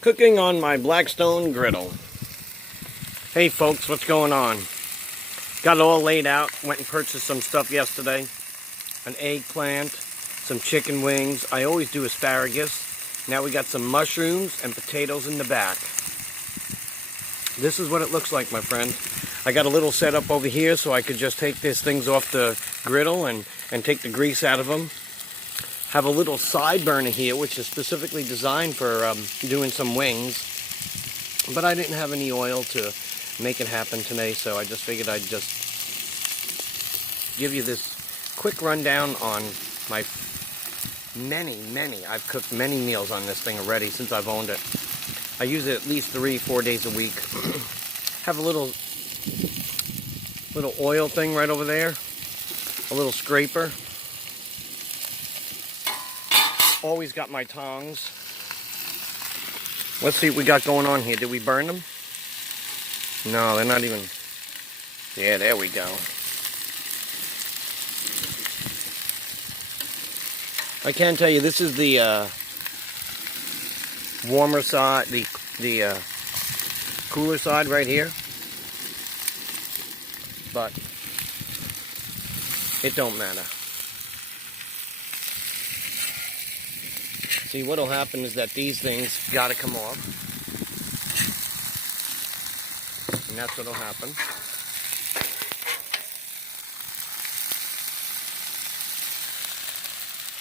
Cooking on my Blackstone Griddle. Hey folks, what's going on? Got it all laid out. Went and purchased some stuff yesterday. An eggplant, some chicken wings. I always do asparagus. Now we got some mushrooms and potatoes in the back. This is what it looks like, my friend. I got a little setup over here so I could just take these things off the griddle and take the grease out of them. Have a little side burner here, which is specifically designed for doing some wings. But I didn't have any oil to make it happen today, so I just figured I'd just give you this quick rundown on my I've cooked many meals on this thing already since I've owned it. I use it at least 3-4 days a week. Have a little oil thing right over there, a little scraper. Always got my tongs. Let's see what we got going on here. Did we burn them? No, they're not even. Yeah, there we go. I can tell you this is the warmer side, the cooler side right here. But it don't matter. See, what'll happen is that these things gotta come off. And that's what'll happen.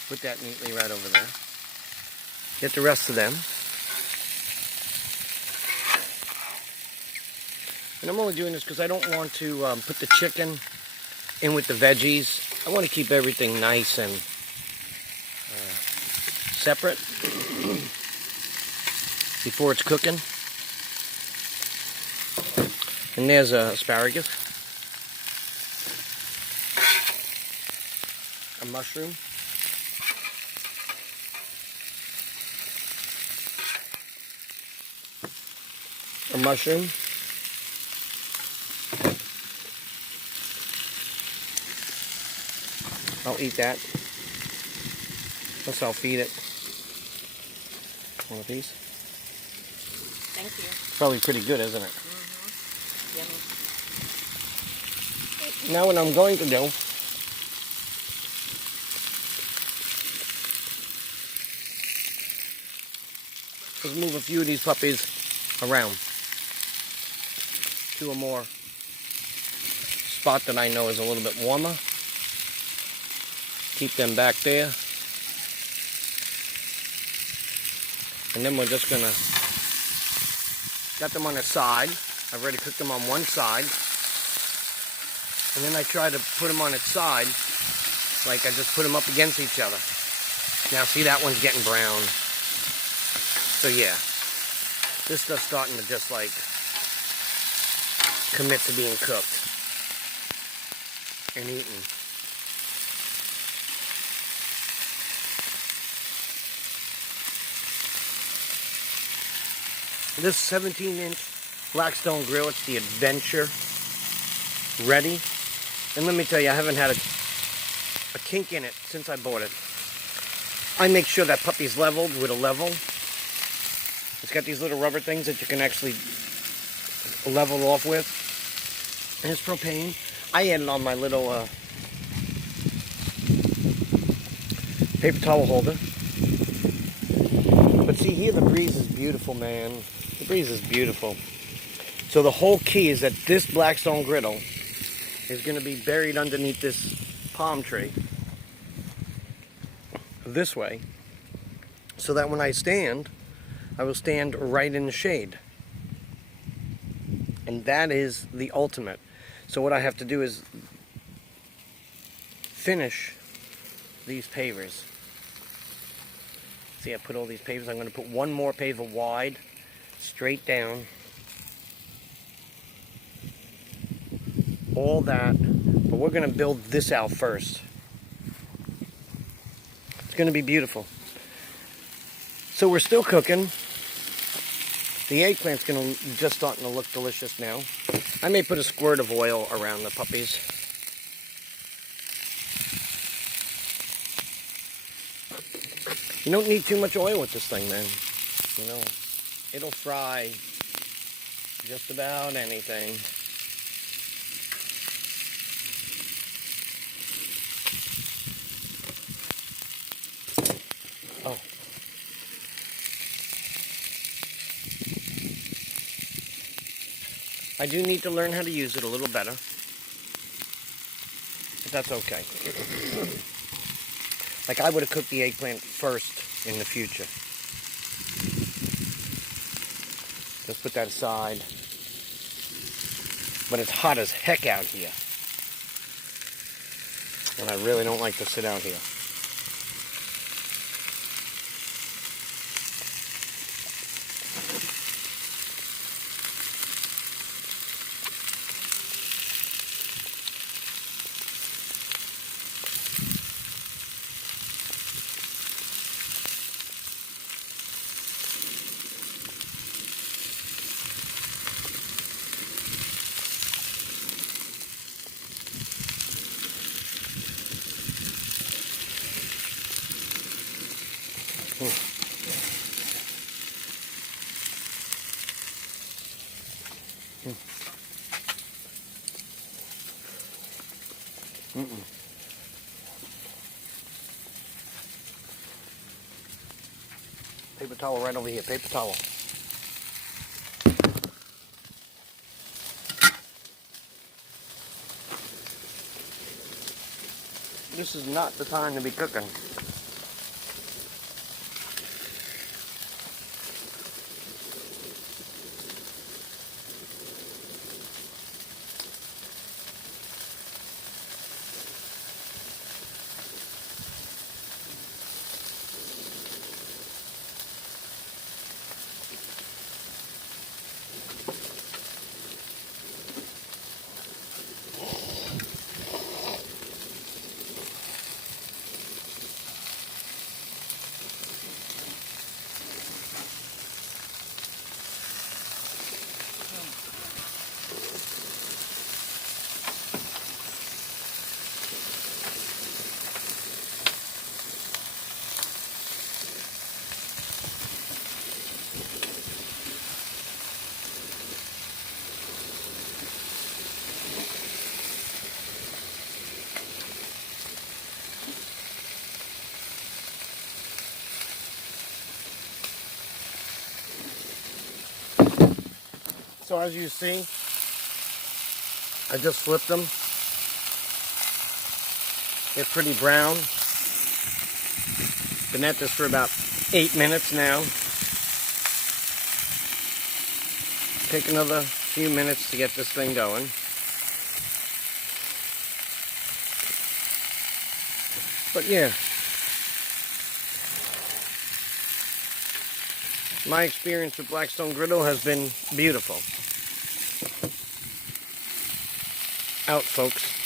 Put that neatly right over there. Get the rest of them. And I'm only doing this because I don't want to put the chicken in with the veggies. I want to keep everything nice and separate before it's cooking. And there's asparagus, a mushroom, I'll eat that. Plus I'll feed it one of these. Thank you. Probably pretty good, isn't it? Yummy. Now what I'm going to do is move a few of these puppies around to a more spot that I know is a little bit warmer. Keep them back there. And then we're just gonna, got them on the side. I've already cooked them on one side. And then I try to put them on its side, like I just put them up against each other. Now see, that one's getting brown. So yeah, this stuff's starting to just like commit to being cooked and eaten. This 17-inch Blackstone grill, it's the Adventure Ready. And let me tell you, I haven't had a kink in it since I bought it. I make sure that puppy's leveled with a level. It's got these little rubber things that you can actually level off with. And it's propane. I added on my little paper towel holder. But see here, the breeze is beautiful, man. The breeze is beautiful. So the whole key is that this Blackstone Griddle is going to be buried underneath this palm tree. This way. So that when I stand, I will stand right in the shade. And that is the ultimate. So what I have to do is finish these pavers. See, I put all these pavers. I'm going to put one more paver wide, straight down. All that. But we're going to build this out first. It's going to be beautiful. So we're still cooking. The eggplant's going to just starting to look delicious now. I may put a squirt of oil around the puppies. You don't need too much oil with this thing, man. You know. it'll fry just about anything. Oh. I do need to learn how to use it a little better. But that's okay. Like, I would have cooked the eggplant first in the future. Let's put that aside. But it's hot as heck out here. And I really don't like to sit out here. Paper towel right over here. Paper towel. This is not the time to be cooking. So as you see, I just flipped them. They're pretty brown. Been at this for about 8 minutes now. Take another few minutes to get this thing going. But yeah, my experience with Blackstone Griddle has been beautiful. Out, folks.